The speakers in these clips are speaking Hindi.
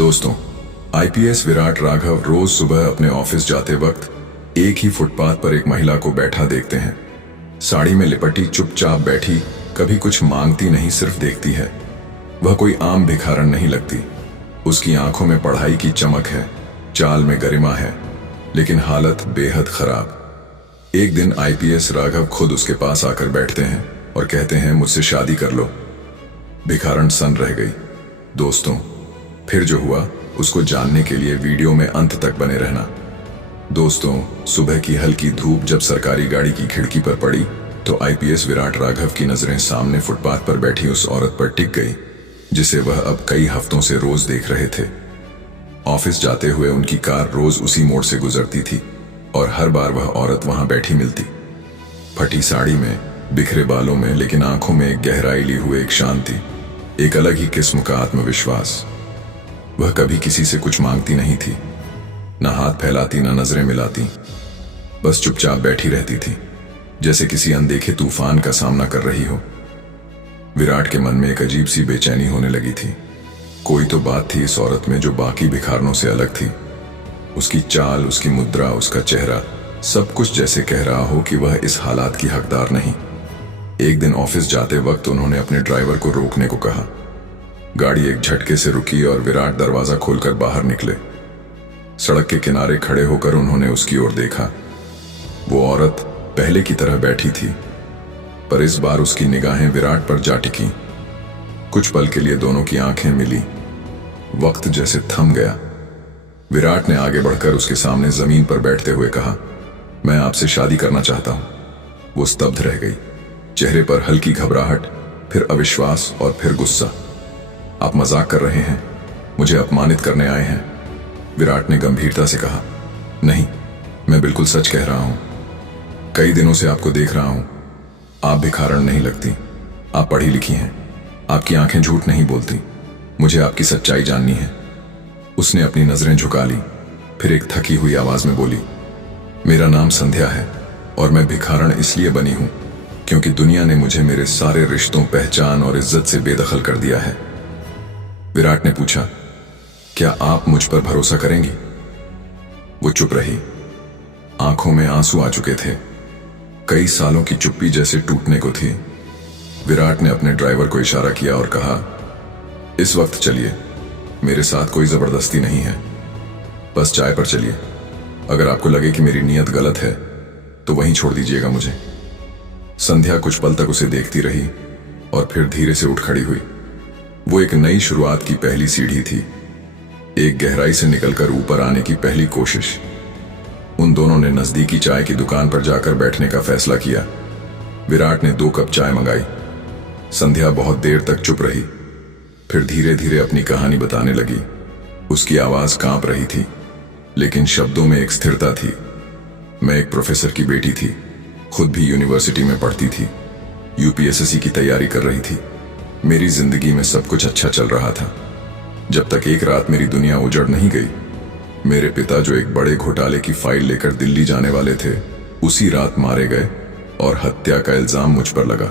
दोस्तों, आईपीएस विराट राघव रोज सुबह अपने ऑफिस जाते वक्त एक ही फुटपाथ पर एक महिला को बैठा देखते हैं। साड़ी में लिपटी चुपचाप बैठी, कभी कुछ मांगती नहीं, सिर्फ देखती है। वह कोई आम भिखारन नहीं लगती। उसकी आंखों में पढ़ाई की चमक है, चाल में गरिमा है, लेकिन हालत बेहद खराब। एक दिन आईपीएस राघव खुद उसके पास आकर बैठते हैं और कहते हैं, मुझसे शादी कर लो। भिखारन सन रह गई। दोस्तों, फिर जो हुआ उसको जानने के लिए वीडियो में अंत तक बने रहना। दोस्तों, सुबह की हल्की धूप जब सरकारी गाड़ी की खिड़की पर पड़ी तो आईपीएस विराट राघव की नजरें सामने फुटपाथ पर बैठी उस औरत पर टिक गई, जिसे वह अब कई हफ्तों से रोज देख रहे थे। ऑफिस जाते हुए उनकी कार रोज उसी मोड़ से गुजरती थी और हर बार वह औरत वहां बैठी मिलती। फटी साड़ी में, बिखरे बालों में, लेकिन आंखों में एक गहराई ली हुए एक शांति, एक अलग ही किस्म का आत्मविश्वास। वह कभी किसी से कुछ मांगती नहीं थी, न हाथ फैलाती, न नजरें मिलाती, बस चुपचाप बैठी रहती थी, जैसे किसी अनदेखे तूफान का सामना कर रही हो। विराट के मन में एक अजीब सी बेचैनी होने लगी थी। कोई तो बात थी इस औरत में जो बाकी भिखारनों से अलग थी। उसकी चाल, उसकी मुद्रा, उसका चेहरा, सब कुछ जैसे कह रहा हो कि वह इस हालात की हकदार नहीं। एक दिन ऑफिस जाते वक्त उन्होंने अपने ड्राइवर को रोकने को कहा। गाड़ी एक झटके से रुकी और विराट दरवाजा खोलकर बाहर निकले। सड़क के किनारे खड़े होकर उन्होंने उसकी ओर देखा। वो औरत पहले की तरह बैठी थी, पर इस बार उसकी निगाहें विराट पर जा टिकी। कुछ पल के लिए दोनों की आंखें मिली। वक्त जैसे थम गया। विराट ने आगे बढ़कर उसके सामने जमीन पर बैठते हुए कहा, मैं आपसे शादी करना चाहता हूं। वो स्तब्ध रह गई। चेहरे पर हल्की घबराहट, फिर अविश्वास और फिर गुस्सा। आप मजाक कर रहे हैं, मुझे अपमानित करने आए हैं। विराट ने गंभीरता से कहा, नहीं, मैं बिल्कुल सच कह रहा हूं। कई दिनों से आपको देख रहा हूं। आप भिखारन नहीं लगती, आप पढ़ी लिखी हैं, आपकी आंखें झूठ नहीं बोलती। मुझे आपकी सच्चाई जाननी है। उसने अपनी नजरें झुका ली, फिर एक थकी हुई आवाज में बोली, मेरा नाम संध्या है और मैं भिखारन इसलिए बनी हूं क्योंकि दुनिया ने मुझे मेरे सारे रिश्तों, पहचान और इज्जत से बेदखल कर दिया है। विराट ने पूछा, क्या आप मुझ पर भरोसा करेंगी? वो चुप रही। आंखों में आंसू आ चुके थे। कई सालों की चुप्पी जैसे टूटने को थी। विराट ने अपने ड्राइवर को इशारा किया और कहा, इस वक्त चलिए, मेरे साथ कोई जबरदस्ती नहीं है, बस चाय पर चलिए। अगर आपको लगे कि मेरी नीयत गलत है तो वहीं छोड़ दीजिएगा मुझे। संध्या कुछ पल तक उसे देखती रही और फिर धीरे से उठ खड़ी हुई। वो एक नई शुरुआत की पहली सीढ़ी थी, एक गहराई से निकलकर ऊपर आने की पहली कोशिश। उन दोनों ने नजदीकी चाय की दुकान पर जाकर बैठने का फैसला किया। विराट ने 2 कप चाय मंगाई। संध्या बहुत देर तक चुप रही, फिर धीरे धीरे अपनी कहानी बताने लगी। उसकी आवाज कांप रही थी, लेकिन शब्दों में एक स्थिरता थी। मैं एक प्रोफेसर की बेटी थी, खुद भी यूनिवर्सिटी में पढ़ती थी, यूपीएसएससी की तैयारी कर रही थी। मेरी जिंदगी में सब कुछ अच्छा चल रहा था, जब तक एक रात मेरी दुनिया उजड़ नहीं गई। मेरे पिता, जो एक बड़े घोटाले की फाइल लेकर दिल्ली जाने वाले थे, उसी रात मारे गए और हत्या का इल्जाम मुझ पर लगा।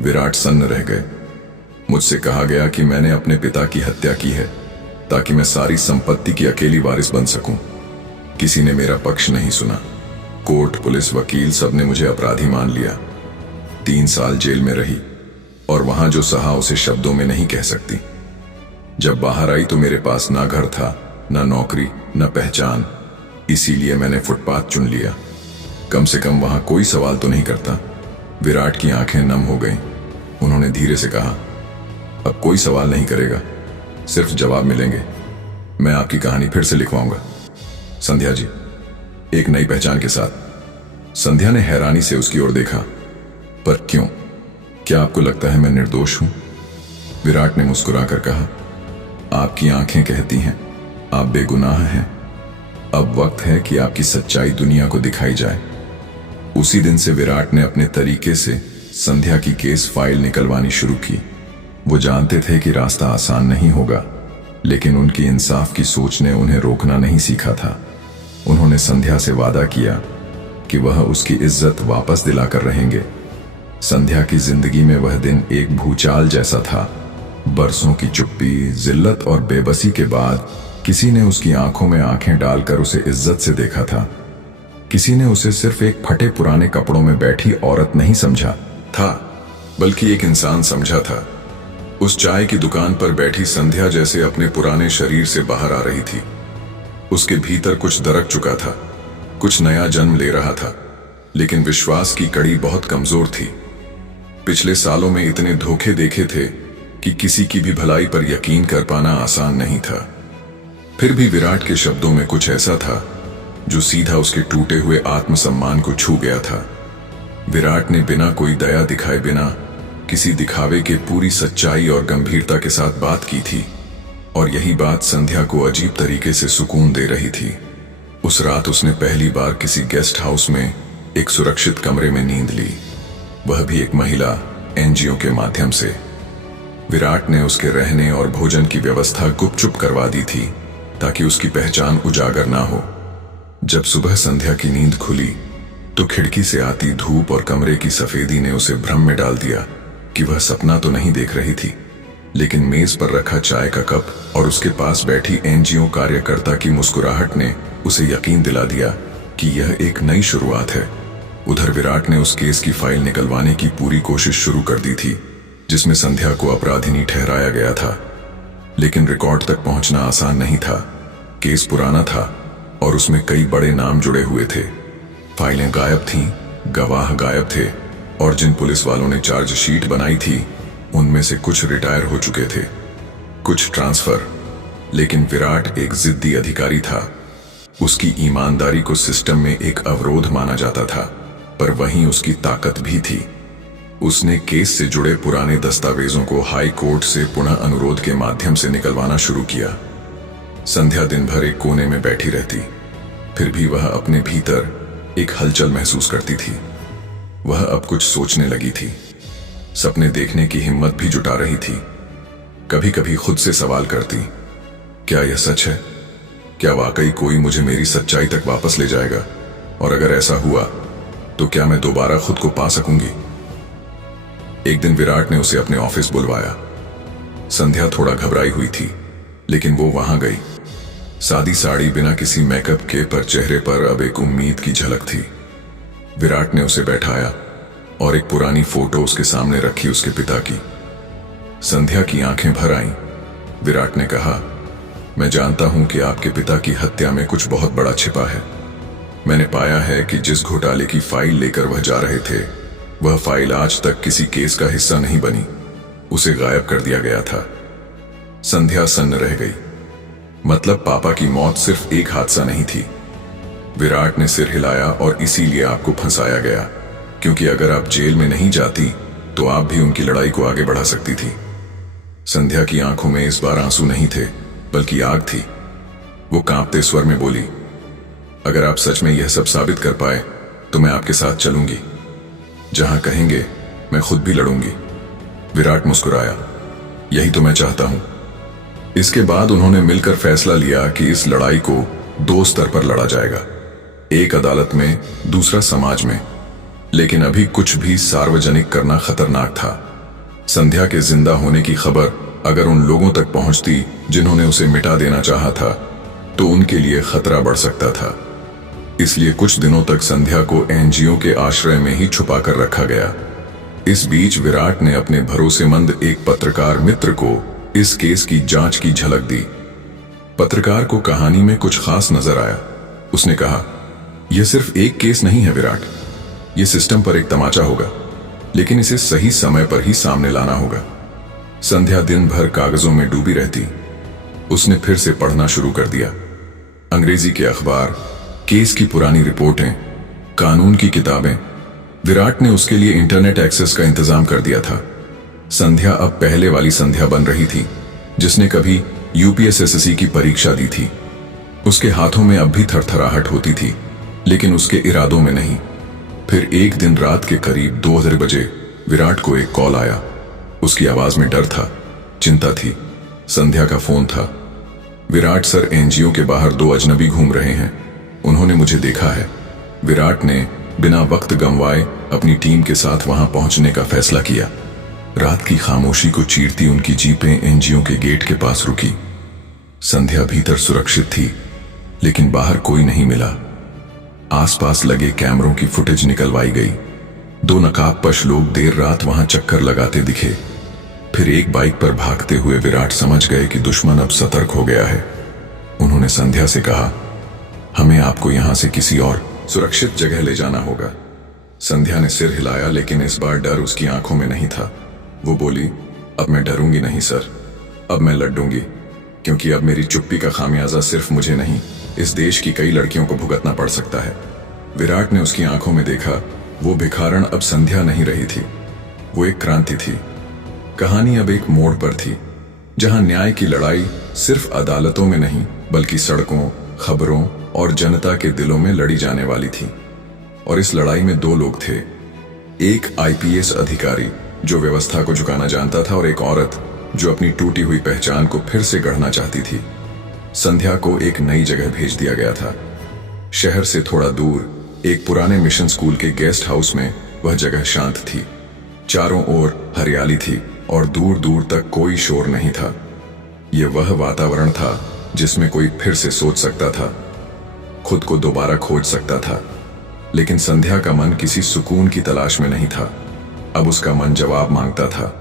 विराट सन्न रह गए। मुझसे कहा गया कि मैंने अपने पिता की हत्या की है ताकि मैं सारी संपत्ति की अकेली वारिस बन सकूं। किसी ने मेरा पक्ष नहीं सुना। कोर्ट, पुलिस, वकील, सबने मुझे अपराधी मान लिया। 3 साल जेल में रही और वहां जो सहा उसे शब्दों में नहीं कह सकती। जब बाहर आई तो मेरे पास ना घर था, ना नौकरी, ना पहचान। इसीलिए मैंने फुटपाथ चुन लिया। कम से कम वहां कोई सवाल तो नहीं करता। विराट की आंखें नम हो गईं। उन्होंने धीरे से कहा, अब कोई सवाल नहीं करेगा, सिर्फ जवाब मिलेंगे। मैं आपकी कहानी फिर से लिखवाऊंगा, संध्या जी, एक नई पहचान के साथ। संध्या ने हैरानी से उसकी ओर देखा। पर क्यों? क्या आपको लगता है मैं निर्दोष हूं? विराट ने मुस्कुराकर कहा, आपकी आंखें कहती हैं आप बेगुनाह हैं। अब वक्त है कि आपकी सच्चाई दुनिया को दिखाई जाए। उसी दिन से विराट ने अपने तरीके से संध्या की केस फाइल निकलवानी शुरू की। वो जानते थे कि रास्ता आसान नहीं होगा, लेकिन उनकी इंसाफ की सोच ने उन्हें रोकना नहीं सीखा था। उन्होंने संध्या से वादा किया कि वह उसकी इज्जत वापस दिलाकर रहेंगे। संध्या की जिंदगी में वह दिन एक भूचाल जैसा था। बरसों की चुप्पी, जिल्लत और बेबसी के बाद किसी ने उसकी आंखों में आंखें डालकर उसे इज्जत से देखा था। किसी ने उसे सिर्फ एक फटे पुराने कपड़ों में बैठी औरत नहीं समझा था, बल्कि एक इंसान समझा था। उस चाय की दुकान पर बैठी संध्या जैसे अपने पुराने शरीर से बाहर आ रही थी। उसके भीतर कुछ दरक चुका था, कुछ नया जन्म ले रहा था, लेकिन विश्वास की कड़ी बहुत कमजोर थी। पिछले सालों में इतने धोखे देखे थे कि किसी की भी भलाई पर यकीन कर पाना आसान नहीं था। फिर भी विराट के शब्दों में कुछ ऐसा था जो सीधा उसके टूटे हुए आत्मसम्मान को छू गया था। विराट ने बिना कोई दया दिखाए, बिना किसी दिखावे के पूरी सच्चाई और गंभीरता के साथ बात की थी, और यही बात संध्या को अजीब तरीके से सुकून दे रही थी। उस रात उसने पहली बार किसी गेस्ट हाउस में एक सुरक्षित कमरे में नींद ली, वह भी एक महिला एनजीओ के माध्यम से। विराट ने उसके रहने और भोजन की व्यवस्था गुपचुप करवा दी थी ताकि उसकी पहचान उजागर ना हो। जब सुबह संध्या की नींद खुली तो खिड़की से आती धूप और कमरे की सफेदी ने उसे भ्रम में डाल दिया कि वह सपना तो नहीं देख रही थी, लेकिन मेज पर रखा चाय का कप और उसके पास बैठी एनजीओ कार्यकर्ता की मुस्कुराहट ने उसे यकीन दिला दिया कि यह एक नई शुरुआत है। उधर विराट ने उस केस की फाइल निकलवाने की पूरी कोशिश शुरू कर दी थी जिसमें संध्या को अपराधिनी ठहराया गया था, लेकिन रिकॉर्ड तक पहुंचना आसान नहीं था। केस पुराना था और उसमें कई बड़े नाम जुड़े हुए थे। फाइलें गायब थीं, गवाह गायब थे, और जिन पुलिस वालों ने चार्जशीट बनाई थी उनमें से कुछ रिटायर हो चुके थे, कुछ ट्रांसफर। लेकिन विराट एक जिद्दी अधिकारी था। उसकी ईमानदारी को सिस्टम में एक अवरोध माना जाता था, पर वहीं उसकी ताकत भी थी। उसने केस से जुड़े पुराने दस्तावेजों को हाई कोर्ट से पुनः अनुरोध के माध्यम से निकलवाना शुरू किया। संध्या दिन भर एक कोने में बैठी रहती, फिर भी वह अपने भीतर एक हलचल महसूस करती थी। वह अब कुछ सोचने लगी थी, सपने देखने की हिम्मत भी जुटा रही थी। कभी कभी खुद से सवाल करती, क्या यह सच है? क्या वाकई कोई मुझे मेरी सच्चाई तक वापस ले जाएगा? और अगर ऐसा हुआ तो क्या मैं दोबारा खुद को पा सकूंगी? एक दिन विराट ने उसे अपने ऑफिस बुलवाया। संध्या थोड़ा घबराई हुई थी, लेकिन वो वहां गई। सादी साड़ी, बिना किसी मेकअप के, पर चेहरे पर अब एक उम्मीद की झलक थी। विराट ने उसे बैठाया और एक पुरानी फोटो उसके सामने रखी, उसके पिता की। संध्या की आंखें भर आईं। विराट ने कहा, मैं जानता हूं कि आपके पिता की हत्या में कुछ बहुत बड़ा छिपा है। मैंने पाया है कि जिस घोटाले की फाइल लेकर वह जा रहे थे, वह फाइल आज तक किसी केस का हिस्सा नहीं बनी, उसे गायब कर दिया गया था। संध्या सन्न रह गई। मतलब पापा की मौत सिर्फ एक हादसा नहीं थी। विराट ने सिर हिलाया, और इसीलिए आपको फंसाया गया, क्योंकि अगर आप जेल में नहीं जाती तो आप भी उनकी लड़ाई को आगे बढ़ा सकती थी। संध्या की आंखों में इस बार आंसू नहीं थे, बल्कि आग थी। वो कांपते स्वर में बोली, अगर आप सच में यह सब साबित कर पाए तो मैं आपके साथ चलूंगी। जहां कहेंगे मैं खुद भी लड़ूंगी। विराट मुस्कुराया, यही तो मैं चाहता हूं। इसके बाद उन्होंने मिलकर फैसला लिया कि इस लड़ाई को दो स्तर पर लड़ा जाएगा, एक अदालत में, दूसरा समाज में। लेकिन अभी कुछ भी सार्वजनिक करना खतरनाक था। संध्या के जिंदा होने की खबर अगर उन लोगों तक पहुंचती जिन्होंने उसे मिटा देना चाहा था, तो उनके लिए खतरा बढ़ सकता था। इसलिए कुछ दिनों तक संध्या को एनजीओ के आश्रय में ही छुपा कर रखा गया। इस बीच विराट ने अपने भरोसेमंद एक पत्रकार मित्र को इस केस की जांच की झलक दी। पत्रकार को कहानी में कुछ खास नजर आया। उसने कहा, यह सिर्फ एक केस नहीं है विराट, यह सिस्टम पर एक तमाचा होगा, लेकिन इसे सही समय पर ही सामने लाना होगा। संध्या दिन भर कागजों में डूबी रहती। उसने फिर से पढ़ना शुरू कर दिया। अंग्रेजी के अखबार, केस की पुरानी रिपोर्टें, कानून की किताबें। विराट ने उसके लिए इंटरनेट एक्सेस का इंतजाम कर दिया था। संध्या अब पहले वाली संध्या बन रही थी, जिसने कभी यूपीएसएससी की परीक्षा दी थी। उसके हाथों में अब भी थरथराहट होती थी, लेकिन उसके इरादों में नहीं। फिर एक दिन रात के करीब 2 बजे विराट को एक कॉल आया। उसकी आवाज में डर था, चिंता थी। संध्या का फोन था। विराट सर, एनजीओ के बाहर 2 अजनबी घूम रहे हैं, उन्होंने मुझे देखा है। विराट ने बिना वक्त गंवाए अपनी टीम के साथ वहां पहुंचने का फैसला किया। रात की खामोशी को चीरती उनकी जीपें एनजीओ के गेट के पास रुकी। संध्या भीतर सुरक्षित थी, लेकिन बाहर कोई नहीं मिला। आसपास लगे कैमरों की फुटेज निकलवाई गई। 2 नकाबपोश लोग देर रात वहां चक्कर लगाते दिखे। फिर एक बाइक पर भागते हुए विराट समझ गए कि दुश्मन अब सतर्क हो गया है। उन्होंने संध्या से कहा, हमें आपको यहां से किसी और सुरक्षित जगह ले जाना होगा। संध्या ने सिर हिलाया, लेकिन इस बार डर उसकी आंखों में नहीं था। वो बोली, अब मैं डरूंगी नहीं सर, अब मैं लड़ूंगी, क्योंकि अब मेरी चुप्पी का खामियाजा सिर्फ मुझे नहीं, इस देश की कई लड़कियों को भुगतना पड़ सकता है। विराट ने उसकी आंखों में देखा। वो भिखारण अब संध्या नहीं रही थी, वो एक क्रांति थी। कहानी अब एक मोड़ पर थी, जहां न्याय की लड़ाई सिर्फ अदालतों में नहीं, बल्कि सड़कों, खबरों और जनता के दिलों में लड़ी जाने वाली थी। और इस लड़ाई में 2 लोग थे, एक आईपीएस अधिकारी जो व्यवस्था को झुकाना जानता था, और एक औरत जो अपनी टूटी हुई पहचान को फिर से गढ़ना चाहती थी। संध्या को एक नई जगह भेज दिया गया था। शहर से थोड़ा दूर एक पुराने मिशन स्कूल के गेस्ट हाउस में। वह जगह शांत थी, चारों ओर हरियाली थी और दूर दूर तक कोई शोर नहीं था। यह वह वातावरण था जिसमें कोई फिर से सोच सकता था, खुद को दोबारा खोज सकता था। लेकिन संध्या का मन किसी सुकून की तलाश में नहीं था। अब उसका मन जवाब मांगता था,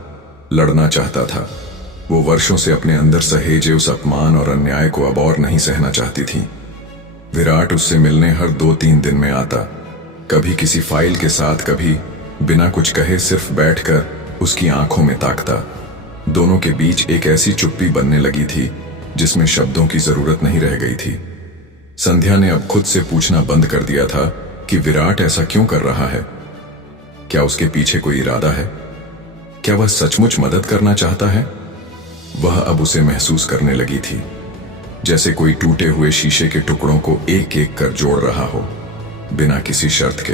लड़ना चाहता था। वो वर्षों से अपने अंदर सहेजे उस अपमान और अन्याय को अब और नहीं सहना चाहती थी। विराट उससे मिलने हर 2-3 दिन में आता, कभी किसी फाइल के साथ, कभी बिना कुछ कहे सिर्फ बैठकर उसकी आंखों में ताकता। दोनों के बीच एक ऐसी चुप्पी बनने लगी थी जिसमें शब्दों की जरूरत नहीं रह गई थी। संध्या ने अब खुद से पूछना बंद कर दिया था कि विराट ऐसा क्यों कर रहा है। क्या उसके पीछे कोई इरादा है? क्या वह सचमुच मदद करना चाहता है? वह अब उसे महसूस करने लगी थी, जैसे कोई टूटे हुए शीशे के टुकड़ों को एक एक कर जोड़ रहा हो, बिना किसी शर्त के।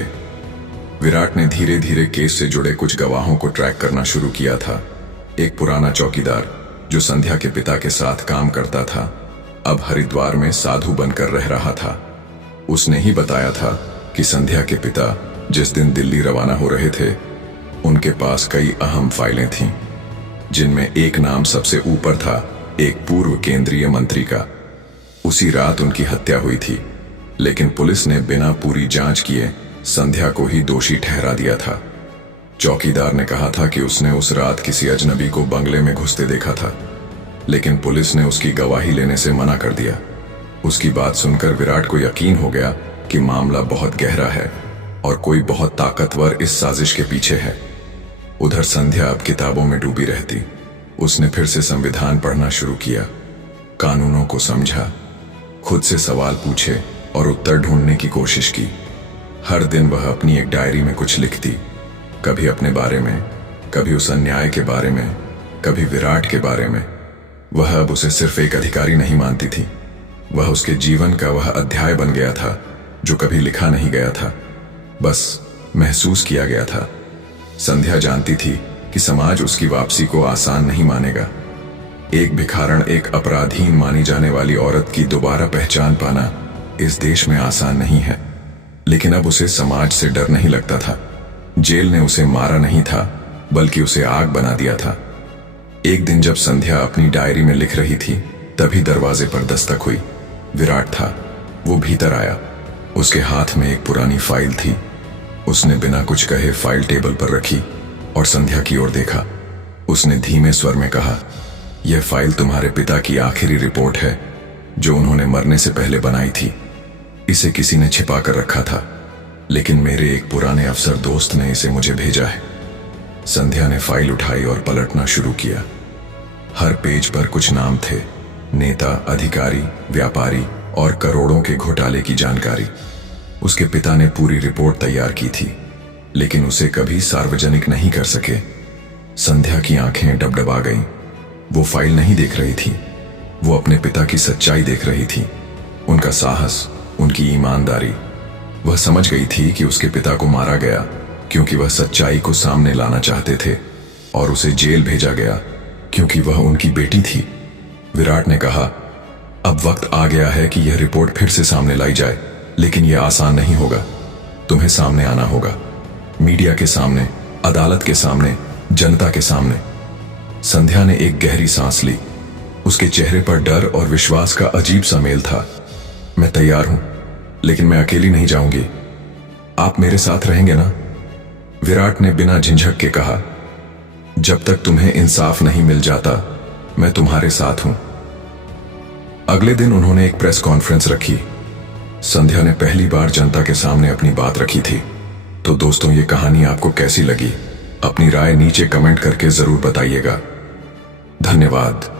विराट ने धीरे धीरे केस से जुड़े कुछ गवाहों को ट्रैक करना शुरू किया था। एक पुराना चौकीदार जो संध्या के पिता के साथ काम करता था, अब हरिद्वार में साधु बनकर रह रहा था। उसने ही बताया था कि संध्या के पिता जिस दिन दिल्ली रवाना हो रहे थे, उनके पास कई अहम फाइलें थीं, जिनमें एक नाम सबसे ऊपर था, एक पूर्व केंद्रीय मंत्री का। उसी रात उनकी हत्या हुई थी, लेकिन पुलिस ने बिना पूरी जांच किए संध्या को ही दोषी ठहरा दिया था। चौकीदार ने कहा था कि उसने उस रात किसी अजनबी को बंगले में घुसते देखा था, लेकिन पुलिस ने उसकी गवाही लेने से मना कर दिया। उसकी बात सुनकर विराट को यकीन हो गया कि मामला बहुत गहरा है और कोई बहुत ताकतवर इस साजिश के पीछे है। उधर संध्या अब किताबों में डूबी रहती। उसने फिर से संविधान पढ़ना शुरू किया, कानूनों को समझा, खुद से सवाल पूछे और उत्तर ढूंढने की कोशिश की। हर दिन वह अपनी एक डायरी में कुछ लिखती, कभी अपने बारे में, कभी उस अन्याय के बारे में, कभी विराट के बारे में। वह अब उसे सिर्फ एक अधिकारी नहीं मानती थी, वह उसके जीवन का वह अध्याय बन गया था जो कभी लिखा नहीं गया था, बस महसूस किया गया था। संध्या जानती थी कि समाज उसकी वापसी को आसान नहीं मानेगा। एक भिखारण, एक अपराधीन मानी जाने वाली औरत की दोबारा पहचान पाना इस देश में आसान नहीं है। लेकिन अब उसे समाज से डर नहीं लगता था। जेल ने उसे मारा नहीं था, बल्कि उसे आग बना दिया था। एक दिन जब संध्या अपनी डायरी में लिख रही थी, तभी दरवाजे पर दस्तक हुई। विराट था। वो भीतर आया। उसके हाथ में एक पुरानी फाइल थी। उसने बिना कुछ कहे फाइल टेबल पर रखी और संध्या की ओर देखा। उसने धीमे स्वर में कहा, यह फाइल तुम्हारे पिता की आखिरी रिपोर्ट है, जो उन्होंने मरने से पहले बनाई थी। इसे किसी ने छिपा कर रखा था, लेकिन मेरे एक पुराने अफसर दोस्त ने इसे मुझे भेजा है। संध्या ने फाइल उठाई और पलटना शुरू किया। हर पेज पर कुछ नाम थे, नेता, अधिकारी, व्यापारी और करोड़ों के घोटाले की जानकारी। उसके पिता ने पूरी रिपोर्ट तैयार की थी, लेकिन उसे कभी सार्वजनिक नहीं कर सके। संध्या की आंखें डबडबा गईं। वो फाइल नहीं देख रही थी, वो अपने पिता की सच्चाई देख रही थी, उनका साहस, उनकी ईमानदारी। वह समझ गई थी कि उसके पिता को मारा गया क्योंकि वह सच्चाई को सामने लाना चाहते थे, और उसे जेल भेजा गया क्योंकि वह उनकी बेटी थी। विराट ने कहा, अब वक्त आ गया है कि यह रिपोर्ट फिर से सामने लाई जाए, लेकिन यह आसान नहीं होगा। तुम्हें सामने आना होगा, मीडिया के सामने, अदालत के सामने, जनता के सामने। संध्या ने एक गहरी सांस ली। उसके चेहरे पर डर और विश्वास का अजीब सा मेल था। मैं तैयार हूं, लेकिन मैं अकेली नहीं जाऊंगी। आप मेरे साथ रहेंगे ना? विराट ने बिना झिझक के कहा। जब तक तुम्हें इंसाफ नहीं मिल जाता, मैं तुम्हारे साथ हूं। अगले दिन उन्होंने एक प्रेस कॉन्फ्रेंस रखी। संध्या ने पहली बार जनता के सामने अपनी बात रखी थी। तो दोस्तों, ये कहानी आपको कैसी लगी? अपनी राय नीचे कमेंट करके जरूर बताइएगा। धन्यवाद।